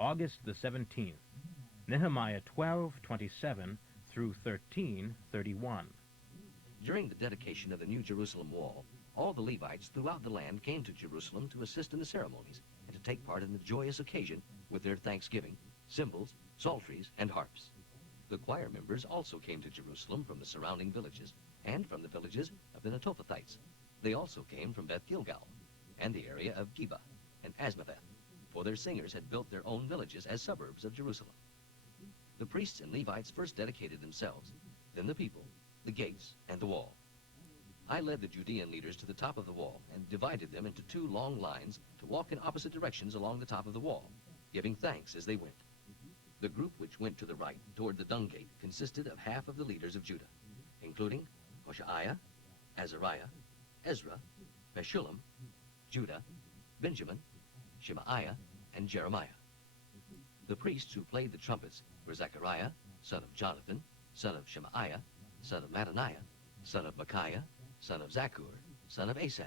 August the 17th, Nehemiah 12:27 through 13:31. During the dedication of the New Jerusalem wall, all the Levites throughout the land came to Jerusalem to assist in the ceremonies and to take part in the joyous occasion with their thanksgiving, cymbals, psalteries, and harps. The choir members also came to Jerusalem from the surrounding villages and from the villages of the Netophathites. They also came from Beth Gilgal and the area of Geba and Asmaveth, for their singers had built their own villages as suburbs of Jerusalem. The priests and Levites first dedicated themselves, then the people, the gates, and the wall. I led the Judean leaders to the top of the wall and divided them into two long lines to walk in opposite directions along the top of the wall, giving thanks as they went. The group which went to the right, toward the dung gate, consisted of half of the leaders of Judah, including Hoshaiah, Azariah, Ezra, Meshullam, Judah, Benjamin, Shemaiah, and Jeremiah. The priests who played the trumpets were Zechariah, son of Jonathan, son of Shemaiah, son of Mattaniah, son of Micaiah, son of Zaccur, son of Asaph.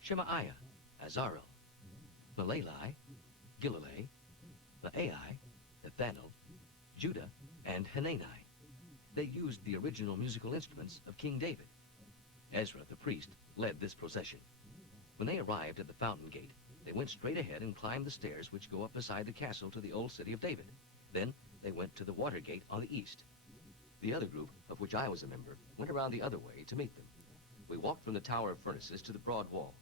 Shemaiah, Azarel, Malalai, Gilalai, Maai, Nethanel, Judah, and Hanani. They used the original musical instruments of King David. Ezra, the priest, led this procession. When they arrived at the fountain gate, they went straight ahead and climbed the stairs which go up beside the castle to the old city of David. Then they went to the water gate on the east. The other group, of which I was a member, went around the other way to meet them. We walked from the Tower of Furnaces to the broad wall,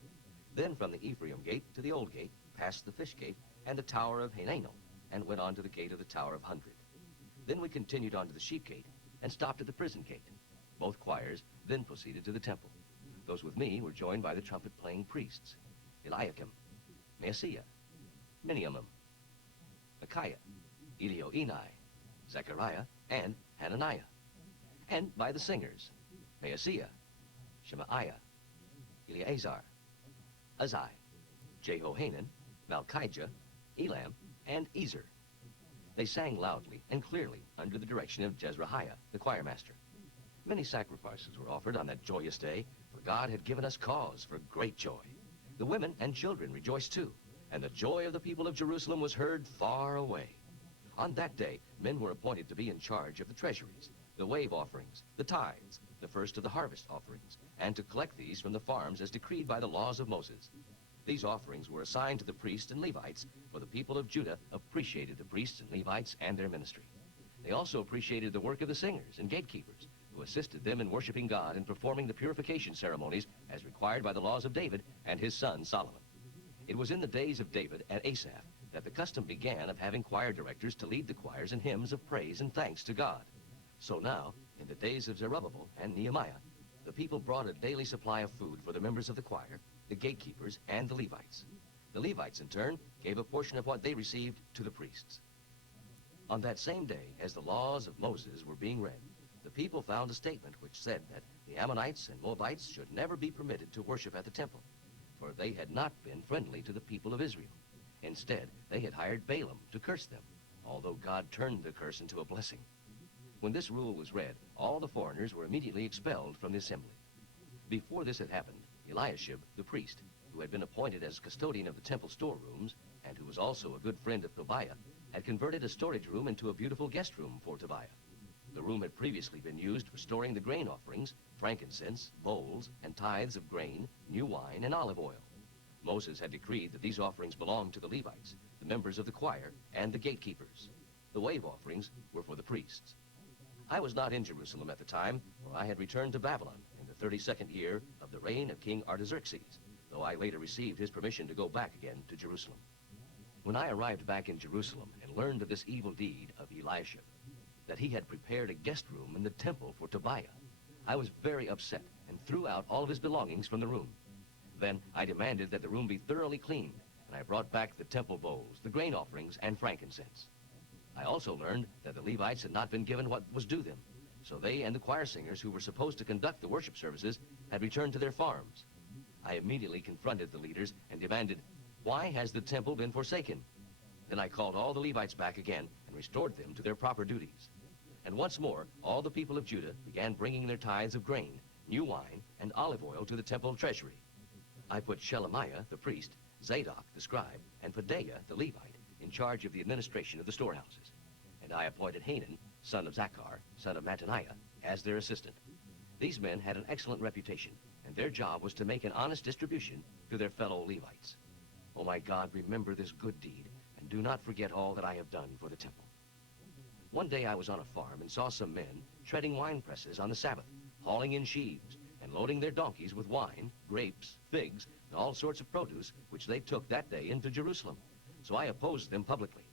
then from the Ephraim gate to the old gate, past the fish gate and the Tower of Hananel, and went on to the gate of the Tower of Hundred. Then we continued on to the sheep gate and stopped at the prison gate. Both choirs then proceeded to the temple. Those with me were joined by the trumpet-playing priests, Eliakim, Maaseiah, Miniamim, Micaiah, Elioenai, Zechariah, and Hananiah, and by the singers, Maaseiah, Shemaiah, Eleazar, Azai, Jehohanan, Malchijah, Elam, and Ezer. They sang loudly and clearly under the direction of Jezrahiah, the choir master. Many sacrifices were offered on that joyous day, for God had given us cause for great joy. The women and children rejoiced too, and the joy of the people of Jerusalem was heard far away. On that day, men were appointed to be in charge of the treasuries, the wave offerings, the tithes, the first of the harvest offerings, and to collect these from the farms as decreed by the laws of Moses. These offerings were assigned to the priests and Levites, for the people of Judah appreciated the priests and Levites and their ministry. They also appreciated the work of the singers and gatekeepers, who assisted them in worshiping God and performing the purification ceremonies as required by the laws of David and his son Solomon. It was in the days of David and Asaph that the custom began of having choir directors to lead the choirs in hymns of praise and thanks to God. So now, in the days of Zerubbabel and Nehemiah, the people brought a daily supply of food for the members of the choir, the gatekeepers, and the Levites. The Levites, in turn, gave a portion of what they received to the priests. On that same day, as the laws of Moses were being read, the people found a statement which said that the Ammonites and Moabites should never be permitted to worship at the temple, for they had not been friendly to the people of Israel. Instead, they had hired Balaam to curse them, although God turned the curse into a blessing. When this rule was read, all the foreigners were immediately expelled from the assembly. Before this had happened, Eliashib, the priest, who had been appointed as custodian of the temple storerooms, and who was also a good friend of Tobiah, had converted a storage room into a beautiful guest room for Tobiah. The room had previously been used for storing the grain offerings, frankincense, bowls, and tithes of grain, new wine, and olive oil. Moses had decreed that these offerings belonged to the Levites, the members of the choir, and the gatekeepers. The wave offerings were for the priests. I was not in Jerusalem at the time, for I had returned to Babylon in the 32nd year of the reign of King Artaxerxes, though I later received his permission to go back again to Jerusalem. When I arrived back in Jerusalem and learned of this evil deed of Eliashib, that he had prepared a guest room in the temple for Tobiah, I was very upset and threw out all of his belongings from the room. Then I demanded that the room be thoroughly cleaned, and I brought back the temple bowls, the grain offerings, and frankincense. I also learned that the Levites had not been given what was due them, so they and the choir singers who were supposed to conduct the worship services had returned to their farms. I immediately confronted the leaders and demanded, "Why has the temple been forsaken?" Then I called all the Levites back again and restored them to their proper duties. And once more, all the people of Judah began bringing their tithes of grain, new wine, and olive oil to the temple treasury. I put Shelemiah, the priest, Zadok, the scribe, and Pedaiah, the Levite, in charge of the administration of the storehouses. And I appointed Hanan, son of Zachar, son of Mattaniah, as their assistant. These men had an excellent reputation, and their job was to make an honest distribution to their fellow Levites. Oh my God, remember this good deed, and do not forget all that I have done for the temple. One day I was on a farm and saw some men treading wine presses on the Sabbath, hauling in sheaves, and loading their donkeys with wine, grapes, figs, and all sorts of produce, which they took that day into Jerusalem. So I opposed them publicly.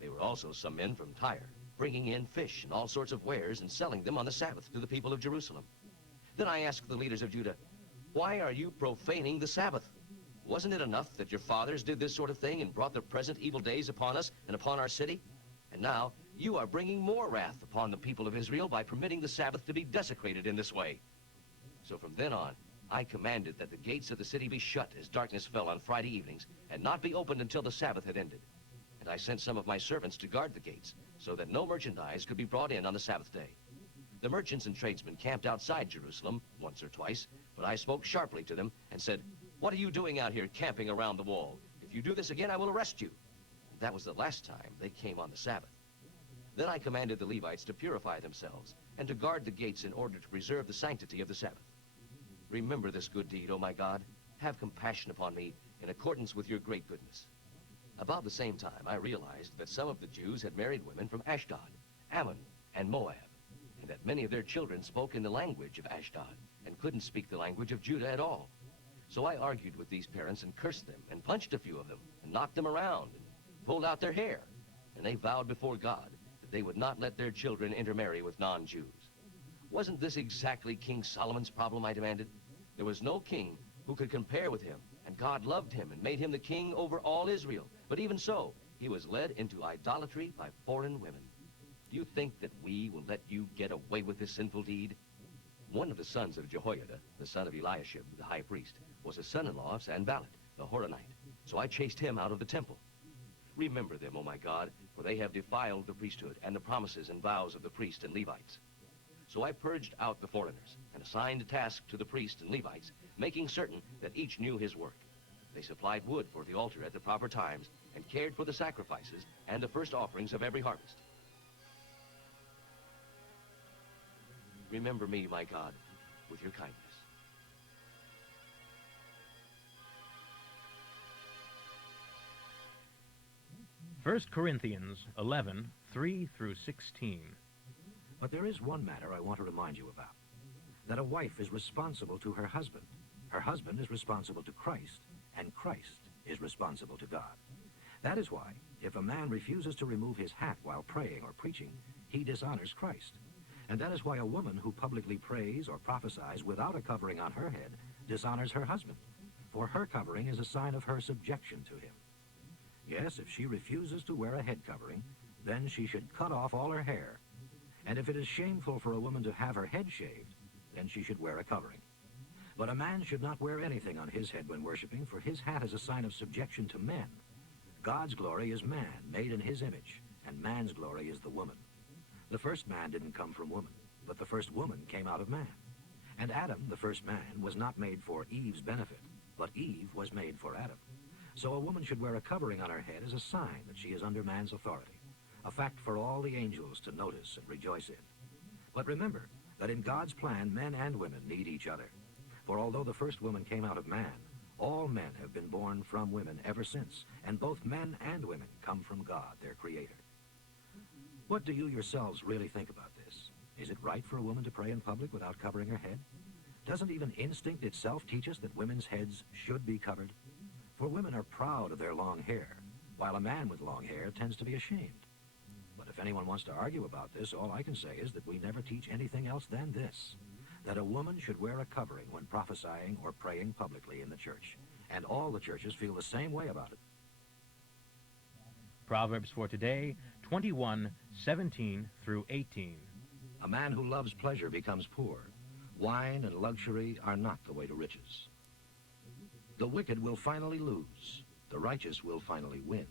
There were also some men from Tyre, bringing in fish and all sorts of wares and selling them on the Sabbath to the people of Jerusalem. Then I asked the leaders of Judah, "Why are you profaning the Sabbath? Wasn't it enough that your fathers did this sort of thing and brought the present evil days upon us and upon our city? And now you are bringing more wrath upon the people of Israel by permitting the Sabbath to be desecrated in this way." So from then on, I commanded that the gates of the city be shut as darkness fell on Friday evenings and not be opened until the Sabbath had ended. And I sent some of my servants to guard the gates so that no merchandise could be brought in on the Sabbath day. The merchants and tradesmen camped outside Jerusalem once or twice, but I spoke sharply to them and said, "What are you doing out here camping around the wall? If you do this again, I will arrest you." That was the last time they came on the Sabbath. Then I commanded the Levites to purify themselves and to guard the gates in order to preserve the sanctity of the Sabbath. Remember this good deed, O my God. Have compassion upon me in accordance with your great goodness. About the same time, I realized that some of the Jews had married women from Ashdod, Ammon, and Moab, and that many of their children spoke in the language of Ashdod and couldn't speak the language of Judah at all. So I argued with these parents and cursed them and punched a few of them and knocked them around and pulled out their hair. And they vowed before God that they would not let their children intermarry with non-Jews. Wasn't this exactly King Solomon's problem, I demanded? There was no king who could compare with him, and God loved him and made him the king over all Israel. But even so, he was led into idolatry by foreign women. Do you think that we will let you get away with this sinful deed? One of the sons of Jehoiada, the son of Eliashib, the high priest, was a son-in-law of Sanballat, the Horonite. So I chased him out of the temple. Remember them, O my God, for they have defiled the priesthood and the promises and vows of the priests and Levites. So I purged out the foreigners and assigned a task to the priests and Levites, making certain that each knew his work. They supplied wood for the altar at the proper times and cared for the sacrifices and the first offerings of every harvest. Remember me, my God, with your kindness. 1 Corinthians 11, 3 through 16. But there is one matter I want to remind you about, that a wife is responsible to her husband is responsible to Christ, and Christ is responsible to God. That is why, if a man refuses to remove his hat while praying or preaching, he dishonors Christ. And that is why a woman who publicly prays or prophesies without a covering on her head dishonors her husband, for her covering is a sign of her subjection to him. Yes, if she refuses to wear a head covering, then she should cut off all her hair. And if it is shameful for a woman to have her head shaved, then she should wear a covering. But a man should not wear anything on his head when worshiping, for his hat is a sign of subjection to men. God's glory is man, made in his image, and man's glory is the woman. The first man didn't come from woman, but the first woman came out of man. And Adam, the first man, was not made for Eve's benefit, but Eve was made for Adam. So a woman should wear a covering on her head as a sign that she is under man's authority, a fact for all the angels to notice and rejoice in. But remember that in God's plan, men and women need each other. For although the first woman came out of man, all men have been born from women ever since, and both men and women come from God, their Creator. What do you yourselves really think about this? Is it right for a woman to pray in public without covering her head? Doesn't even instinct itself teach us that women's heads should be covered? For women are proud of their long hair, while a man with long hair tends to be ashamed. But if anyone wants to argue about this, all I can say is that we never teach anything else than this, that a woman should wear a covering when prophesying or praying publicly in the church, and all the churches feel the same way about it. Proverbs for today, 21, 17 through 18. A man who loves pleasure becomes poor. Wine and luxury are not the way to riches. The wicked will finally lose. The righteous will finally win.